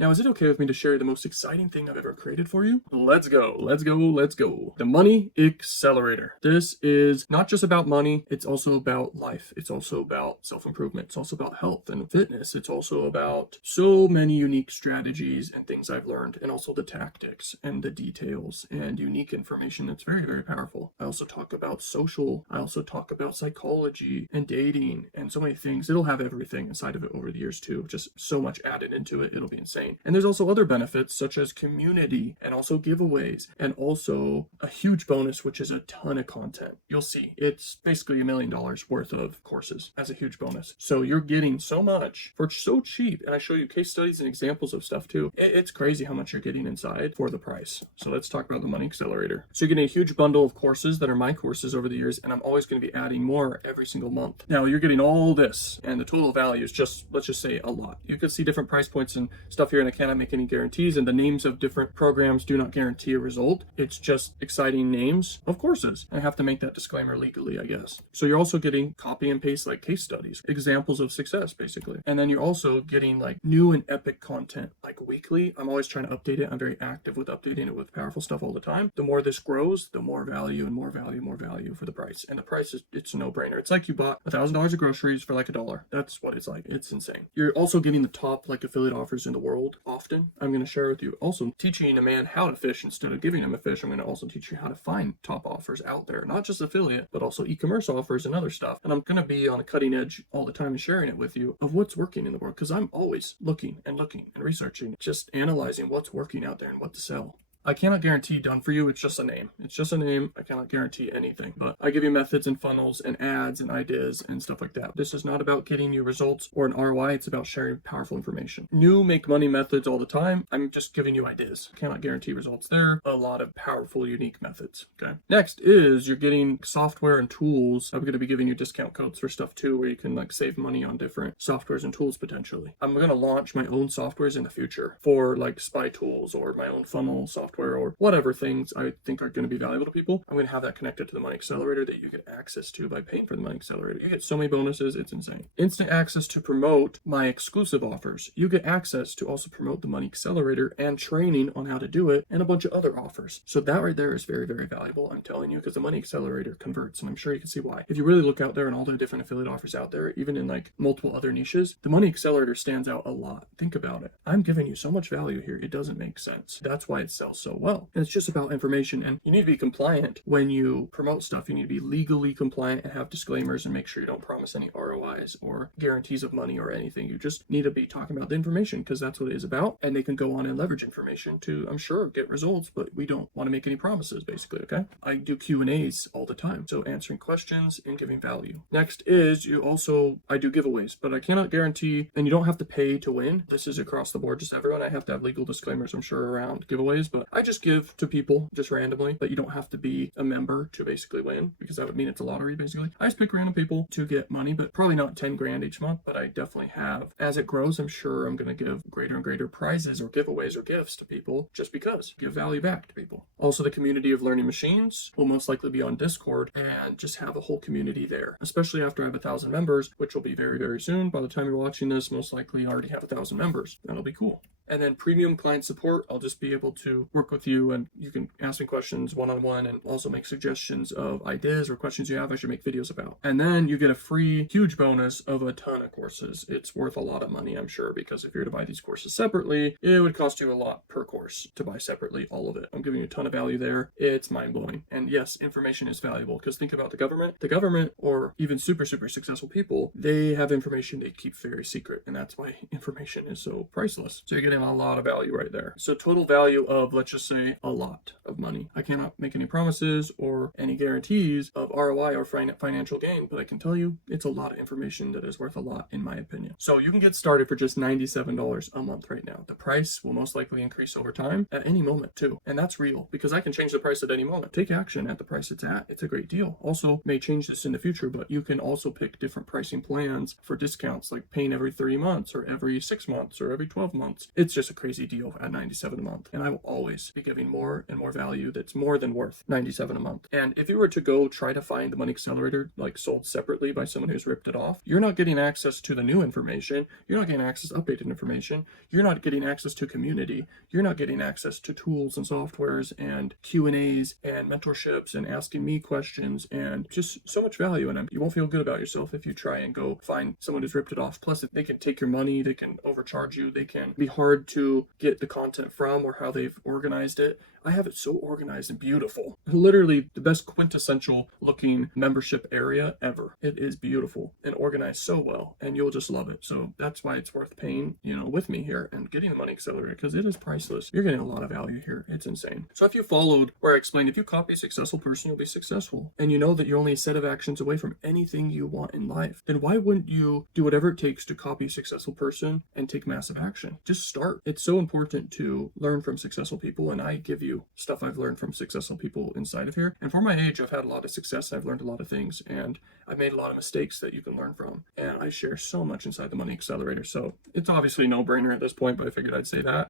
Now, is it okay with me to share the most exciting thing I've ever created for you? Let's go, let's go, let's go. The Money Accelerator. This is not just about money, it's also about life. It's also about self-improvement. It's also about health and fitness. It's also about so many unique strategies and things I've learned, and also the tactics and the details and unique information that's very, very powerful. I also talk about social. I also talk about psychology and dating and so many things. It'll have everything inside of it over the years too. Just so much added into it. It'll be insane. And there's also other benefits such as community and also giveaways and also a huge bonus, which is a ton of content. You'll see it's basically $1 million worth of courses as a huge bonus. So you're getting so much for so cheap. And I show you case studies and examples of stuff too. It's crazy how much you're getting inside for the price. So let's talk about the Money Accelerator. So you're getting a huge bundle of courses that are my courses over the years, and I'm always going to be adding more every single month. Now you're getting all this, and the total value is just, let's just say, a lot. You can see different price points and stuff here, and I cannot make any guarantees, and the names of different programs do not guarantee a result. It's just exciting names of courses. I have to make that disclaimer legally, I guess. So you're also getting copy and paste like case studies, examples of success, basically. And then you're also getting like new and epic content, like weekly. I'm always trying to update it. I'm very active with updating it with powerful stuff all the time. The more this grows, the more value and more value, more value for the price. And the price is, it's a no-brainer. It's like you bought $1,000 of groceries for like $1. That's what it's like. It's insane. You're also getting the top like affiliate offers in the world often. I'm going to share with you also teaching a man how to fish instead of giving him a fish. I'm going to also teach you how to find top offers out there, not just affiliate, but also e-commerce offers and other stuff. And I'm going to be on the cutting edge all the time and sharing it with you of what's working in the world, because I'm always looking and researching, just analyzing what's working out there and what to sell. I cannot guarantee done for you. It's just a name. It's just a name. I cannot guarantee anything, but I give you methods and funnels and ads and ideas and stuff like that. This is not about getting you results or an ROI. It's about sharing powerful information. New make money methods all the time. I'm just giving you ideas. I cannot guarantee results there. A lot of powerful, unique methods. Okay. Next is you're getting software and tools. I'm going to be giving you discount codes for stuff too, where you can like save money on different softwares and tools potentially. I'm going to launch my own softwares in the future for like spy tools or my own funnel software or whatever things I think are going to be valuable to people. I'm going to have that connected to the Money Accelerator that you get access to by paying for the Money Accelerator. You get so many bonuses. It's insane. Instant access to promote my exclusive offers. You get access to also promote the Money Accelerator and training on how to do it and a bunch of other offers. So that right there is very, very valuable. I'm telling you, because the Money Accelerator converts, and I'm sure you can see why. If you really look out there and all the different affiliate offers out there, even in like multiple other niches, the Money Accelerator stands out a lot. Think about it. I'm giving you so much value here. It doesn't make sense. That's why it sells so well. And it's just about information, and you need to be compliant when you promote stuff. You need to be legally compliant and have disclaimers and make sure you don't promise any ROIs or guarantees of money or anything. You just need to be talking about the information, because that's what it is about, and they can go on and leverage information to, I'm sure, get results, but we don't want to make any promises, basically. Okay. I do Q&As all the time, so answering questions and giving value. Next is I do giveaways, but I cannot guarantee, and you don't have to pay to win. This is across the board, just everyone. I have to have legal disclaimers, I'm sure, around giveaways, but I just give to people just randomly, but you don't have to be a member to basically win, because that would mean it's a lottery basically. I just pick random people to get money, but probably not 10 grand each month, but I definitely have, as it grows, I'm sure I'm going to give greater and greater prizes or giveaways or gifts to people, just because give value back to people. Also, the community of learning machines will most likely be on Discord and just have a whole community there, especially after I have 1,000 members, which will be very, very soon. By the time you're watching this, most likely I already have 1,000 members. That'll be cool. And then premium client support, I'll just be able to work with you, and you can ask me questions one-on-one and also make suggestions of ideas or questions you have I should make videos about. And then you get a free huge bonus of a ton of courses. It's worth a lot of money, I'm sure, because if you're to buy these courses separately, it would cost you a lot per course to buy separately all of it. I'm giving you a ton of value there. It's mind-blowing. And yes, information is valuable, because think about the government or even super, super successful people, they have information they keep very secret, and that's why information is so priceless. So you're getting a lot of value right there. So total value of, let's just say, a lot of money. I cannot make any promises or any guarantees of ROI or financial gain, but I can tell you it's a lot of information that is worth a lot, in my opinion. So you can get started for just $97 a month right now. The price will most likely increase over time at any moment too. And that's real, because I can change the price at any moment. Take action at the price it's at. It's a great deal. Also may change this in the future, but you can also pick different pricing plans for discounts, like paying every 3 months or every 6 months or every 12 months. it's just a crazy deal at $97 a month. And I will always be giving more and more value that's more than worth $97 a month. And if you were to go try to find the Money Accelerator like sold separately by someone who's ripped it off, you're not getting access to the new information. You're not getting access to updated information. You're not getting access to community. You're not getting access to tools and softwares and Q&As and mentorships and asking me questions and just so much value in them. You won't feel good about yourself if you try and go find someone who's ripped it off. Plus, they can take your money, they can overcharge you, they can be hard to get the content from or how they've organized it. I have it so organized and beautiful. Literally the best quintessential looking membership area ever. It is beautiful and organized so well, and you'll just love it. So that's why it's worth paying, with me here and getting the Money Accelerator, because it is priceless. You're getting a lot of value here. It's insane. So if you followed where I explained, if you copy a successful person, you'll be successful. And you know that you're only a set of actions away from anything you want in life. Then why wouldn't you do whatever it takes to copy a successful person and take massive action? Just start. It's so important to learn from successful people, and I give you stuff I've learned from successful people inside of here. And for my age, I've had a lot of success. I've learned a lot of things, and I've made a lot of mistakes that you can learn from. And I share so much inside the Money Accelerator. So it's obviously a no-brainer at this point, but I figured I'd say that.